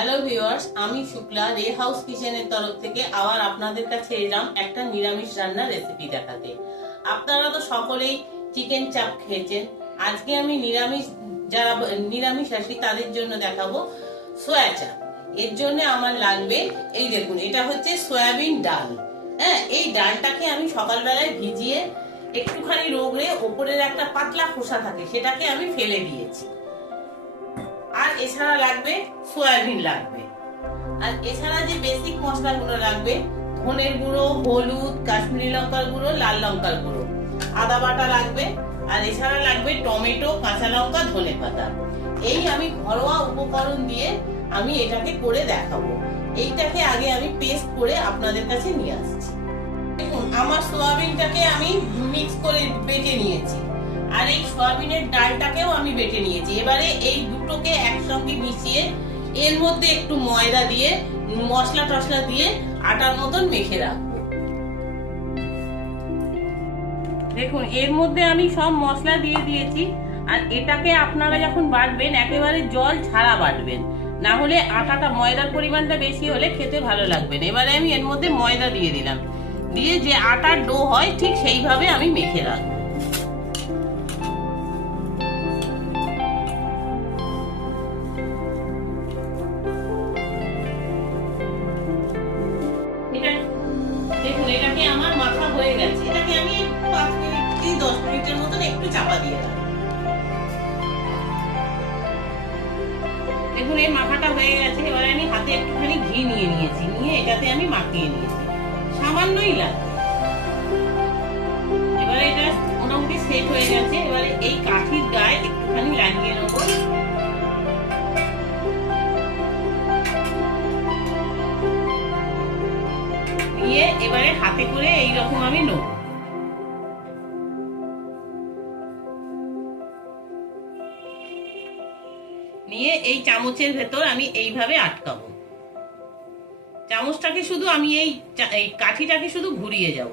Hello viewers আমি শুক্লা, রে house কিচেনের তরফ থেকে আবার আপনাদের কাছে এলাম একটা নিরামিষ রান্নার রেসিপি দেখাতে। আপনারা তো সকলেই চিকেন চাপ খেয়েছেন। আজকে আমি নিরামিষ যারা নিরামিষ আসি তাদের জন্য দেখাবো সোয়া চাপ এর জন্য আমার লাগবে, এই দেখুন, এটা হচ্ছে সয়াবিন ডাল। হ্যাঁ এই ডালটাকে আমি সকালবেলায় ভিজিয়ে একটুখানি রোগড়ে ওপরের একটা পাতলা খোসা থাকে, সেটাকে আমি ফেলে দিয়েছি। এছাড়া লাগবে সয়াবিন লাগবে। আর এছাড়া যে বেসিক মশলাগুলো লাগবে, ধনের গুঁড়ো, হলুদ, কাশ্মীরি লঙ্কার গুঁড়ো, লাল লঙ্কার গুঁড়ো। আদা বাটা লাগবে, আর এছাড়া লাগবে টমেটো, কাঁচা লঙ্কা, ধনে পাতা। এই আমি ঘরোয়া উপকরণ দিয়ে আমি এটাকে করে দেখাবো। এইটাকে আগে আমি পেস্ট করে আপনাদের কাছে নিয়ে আসছি। দেখুন, আমার সোয়াবিনটাকে আমি মিক্স করে বেটে নিয়েছি। আর এই সয়াবিনের ডালটাকেও আমি বেটে নিয়েছি। এবারে এই দুটোকে একসঙ্গে মিশিয়ে এর মধ্যে একটু ময়দা দিয়ে, মশলা টশলা দিয়ে আটার মতন মেখে রাখব। দেখুন, এর মধ্যে আমি সব মশলা দিয়ে দিয়েছি। আর এটাকে আপনারা যখন বাটবেন, একেবারে জল ছাড়া বাটবেন। না হলে আটাটা, ময়দার পরিমাণটা বেশি হলে খেতে ভালো লাগবে না। এবারে আমি এর মধ্যে ময়দা দিয়ে দিলাম। দিয়ে যে আটার ডো হয়, ঠিক সেইভাবে আমি মেখে রাখব। মতন একটু চাপা দিয়ে দেখুন হয়ে গেছে। এবারে আমি হাতে একটুখানি ঘি নিয়ে নিয়েছি। নিয়ে এটাতে আমি মাখিয়ে নিয়েছি। সামান্যই লাগবে। এটা মোটামুটি সেট হয়ে গেছে। এবারে এই কাঠির গায়ে একটুখানি লাগিয়ে নেব। নিয়ে এবারে হাতে করে এই রকম আমি নেব। চামচের ভেতর আমি এইভাবে আটকাবো। চামচটাকে শুধু আমি এই এই কাঠিটাকে শুধু ঘুরিয়ে যাব।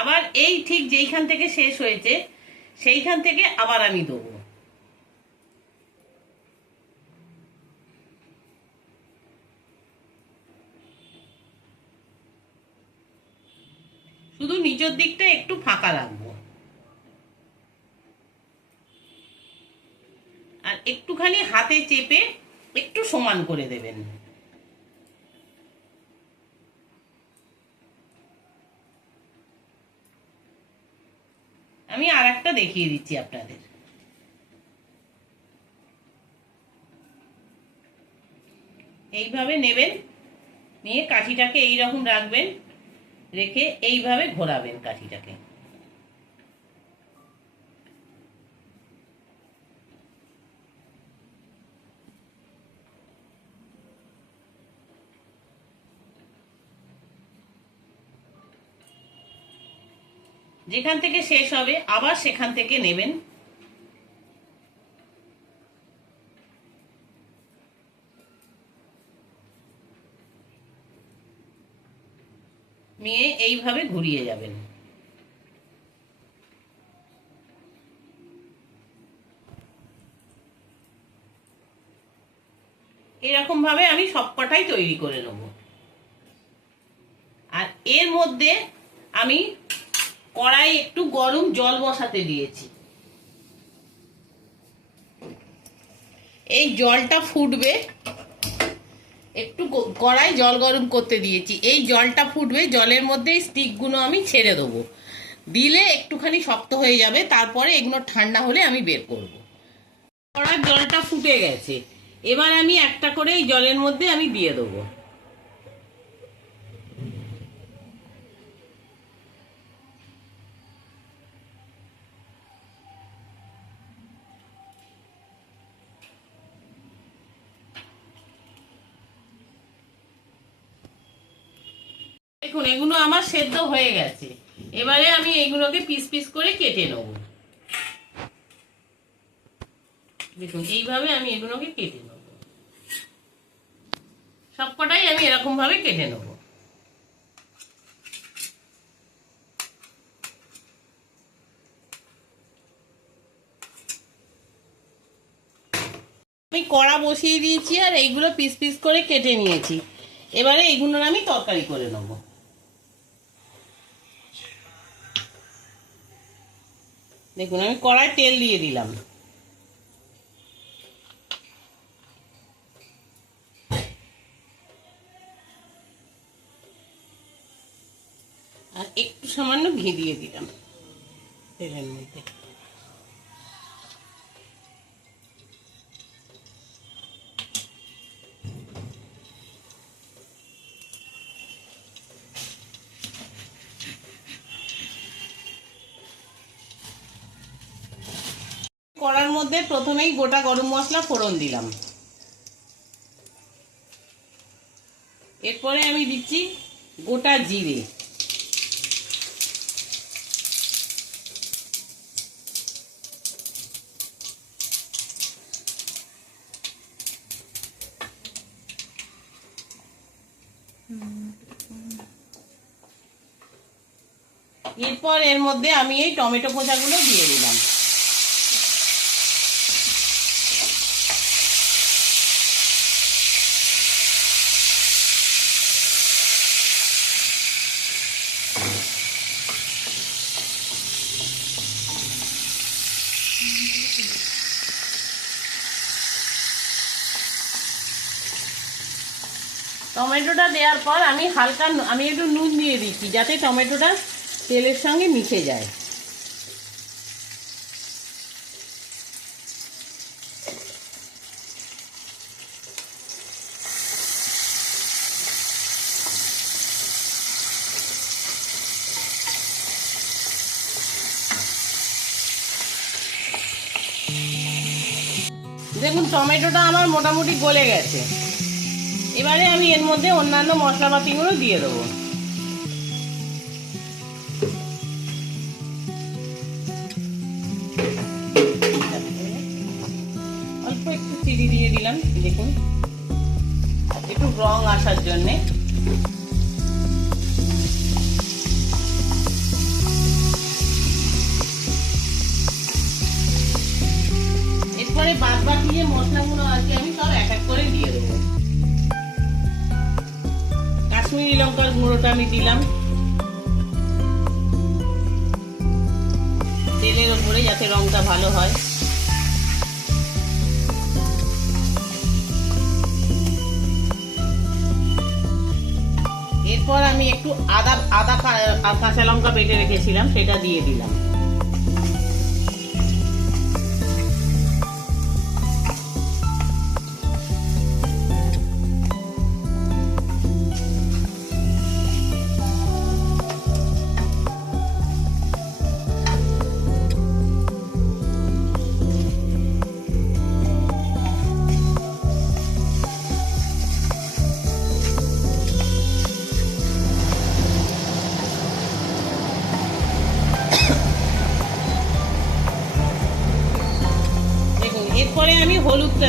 আবার এই ঠিক যেইখান থেকে শেষ হয়েছে, সেইখান থেকে আবার আমি দেবো। শুধু নিচের দিকটা একটু ফাঁকা রাখব। আর একটুখানি হাতে চেপে একটু সমান করে দেবেন। আমি আর একটা দেখিয়ে দিচ্ছি আপনাদের। এইভাবে নেবেন, নিয়ে কাঠিটাকে এই রকম রাখবেন। রেখে এইভাবে ঘোরাবেন কাঠিটাকে। যেখান থেকে শেষ হবে আবার সেখান থেকে নেবেন নিয়ে এইভাবে ঘুরিয়ে যাবেন। এরকম ভাবে আমি সবকটাই তৈরি করে নেব। আর এর মধ্যে আমি কড়াই একটু গরম জল বসাতে দিয়েছি। এই জলটা ফুটবে একটু কড়াই জল গরম করতে দিয়েছি। এই জলটা ফুটবে, জলের মধ্যে স্টিকগুলো আমি ছেড়ে দেবো। দিলে একটুখানি শক্ত হয়ে যাবে, তারপরে এগুলো ঠান্ডা হলে আমি বের করব। কড়ার জলটা ফুটে গেছে। এবার আমি একটা করে এই জলের মধ্যে আমি দিয়ে দেবো। দেখুন, এগুলো আমার সেদ্ধ হয়ে গেছে। এবারে আমি এগুলোকে পিস পিস করে কেটে নেব। দেখুন, এইভাবে আমি এগুলোকে কেটে নেব। সবকটাই আমি এরকম ভাবে কেটে নেব। আমি কড়া বসিয়ে দিয়েছি আর এইগুলো পিস পিস করে কেটে নিয়েছি। এবারে এইগুলোর আমি তরকারি করে নেব। দেখুন আমি কড়ায় তেল দিয়ে দিলাম। আর একটু সামান্য ঘি দিয়ে দিলাম। তেলের মধ্যে। কড়ার মধ্যে প্রথমেই গোটা গরম মশলা ফোড়ন দিলাম। এরপরে আমি দিচ্ছি গোটা জিরে। এরপর এর মধ্যে আমি এই টমেটো খোসাগুলো দিয়ে দিলাম। টমেটোটা দেওয়ার পর আমি হালকা আমি একটু নুন দিয়ে দিচ্ছি, যাতে টমেটোটা তেলের সঙ্গে মিশে যায়। দেখুন, টমেটোটা আমার মোটামুটি গলে গেছে। এবারে আমি এর মধ্যে অন্যান্য মশলাপাতিগুলো দিয়ে দেবো। অল্প একটু চিনি দিয়ে দিলাম, দেখুন। একটু রং আসার জন্যে। এরপরে বাদ বাকি যে মশলাগুলো আছে, আমি সব এক এক করে দিয়ে দেবো। কাশ্মীরি লঙ্কার গুঁড়োটা আমি দিলাম। তেলের ওপরে যাতে রংটা ভালো হয়। এরপর আমি একটু আদা আদা কাঁচা লঙ্কা বেটে রেখেছিলাম, সেটা দিয়ে দিলাম।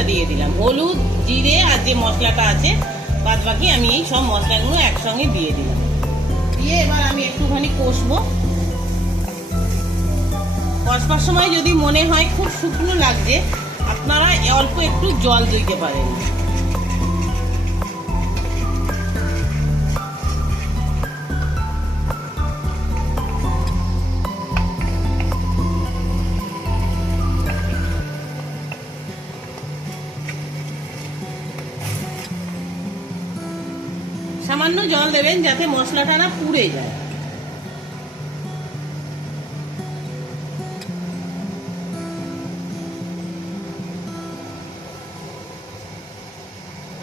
হলুদটা দিয়ে দিলাম। হলুদ, জিরে আর যে মশলাটা আছে বাদ বাকি আমি এই সব মশলাগুলো একসঙ্গে দিয়ে দিলাম। দিয়ে এবার আমি একটুখানি কষবো। কষবার সময় যদি মনে হয় খুব শুকনো লাগছে, আপনারা অল্প একটু জল দিতে পারেন। সামান্য জল দেবেন যাতে মশলাটা না পুড়ে যায়।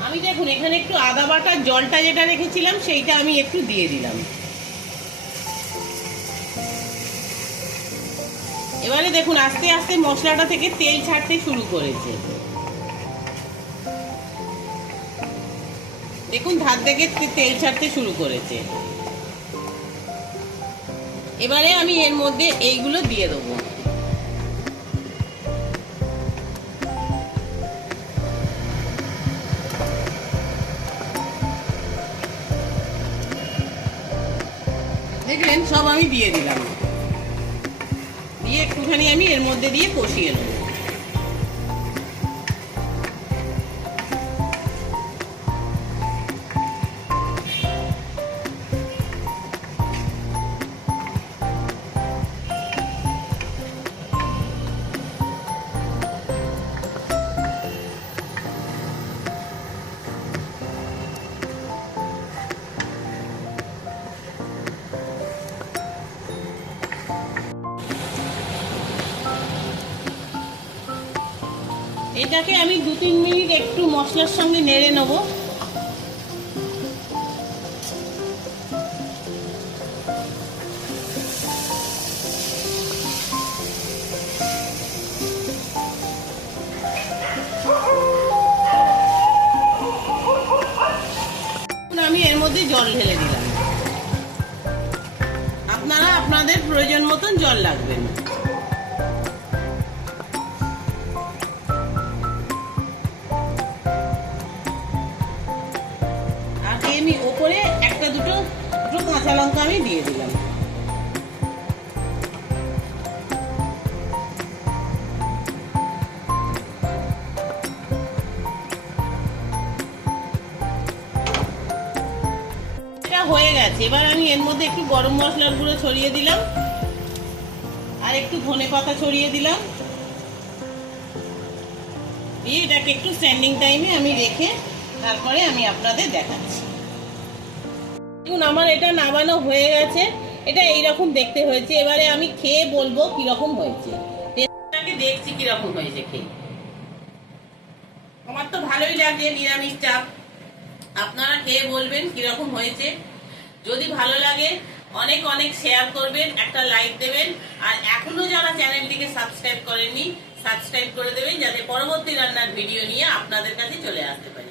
আমি দেখুন, এখানে একটু আদা বাটার জলটা যেটা রেখেছিলাম, সেইটা আমি একটু দিয়ে দিলাম। এবারে দেখুন, আস্তে আস্তে মশলাটা থেকে তেল ছাড়তে শুরু করেছে। দেখুন, ধার থেকে তেল ছাড়তে শুরু করেছে। এবারে আমি এর মধ্যে এইগুলো দিয়ে দেবো। দেখলেন, সব আমি দিয়ে দিলাম। দিয়ে একটুখানি আমি এর মধ্যে দিয়ে কষিয়ে নেব। এটাকে আমি দু তিন মিনিট একটু মশলার সঙ্গে নেড়ে নেব। আমি এর মধ্যে জল ঢেলে দিলাম। আপনারা আপনাদের প্রয়োজন মতন জল লাগবেন আর আমি দিয়ে দিলাম। হয়ে গেছে। এবার আমি এর মধ্যে একটু গরম মশলার গুঁড়ো ছড়িয়ে দিলাম। আর একটু ধনে পাতা ছড়িয়ে দিলাম। দিয়ে এটাকে একটু স্ট্যান্ডিং টাইমে আমি রেখে তারপরে আমি আপনাদের দেখাচ্ছি। দেখুন, আমার এটা নামানো হয়ে গেছে। এটা এইরকম দেখতে হয়েছে। এবারে আমি খেয়ে বলব কীরকম হয়েছে। দেখছি কীরকম হয়েছে খেয়ে। আমার তো ভালোই লাগছে নিরামিষ চাপ। আপনারা খেয়ে বলবেন কীরকম হয়েছে। যদি ভালো লাগে, অনেক অনেক শেয়ার করবেন, একটা লাইক দেবেন। আর এখনও যারা চ্যানেলটিকে সাবস্ক্রাইব করেননি সাবস্ক্রাইব করে দেবেন, যাতে পরবর্তী রান্নার ভিডিও নিয়ে আপনাদের কাছে চলে আসতে পারি।